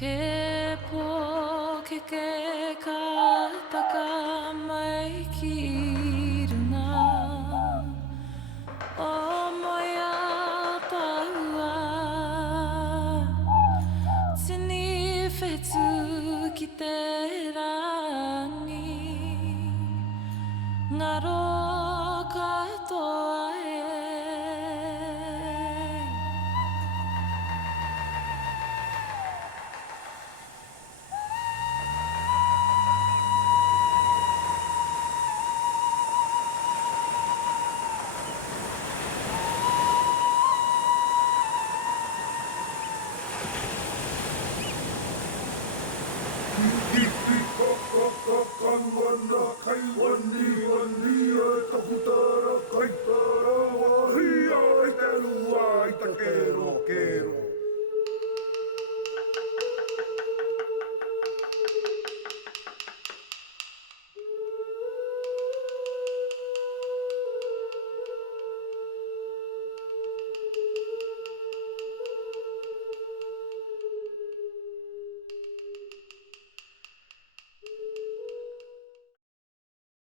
He po ke kataka mai ki runa o moia taua tini whetū ki te rangi ngaro katoa e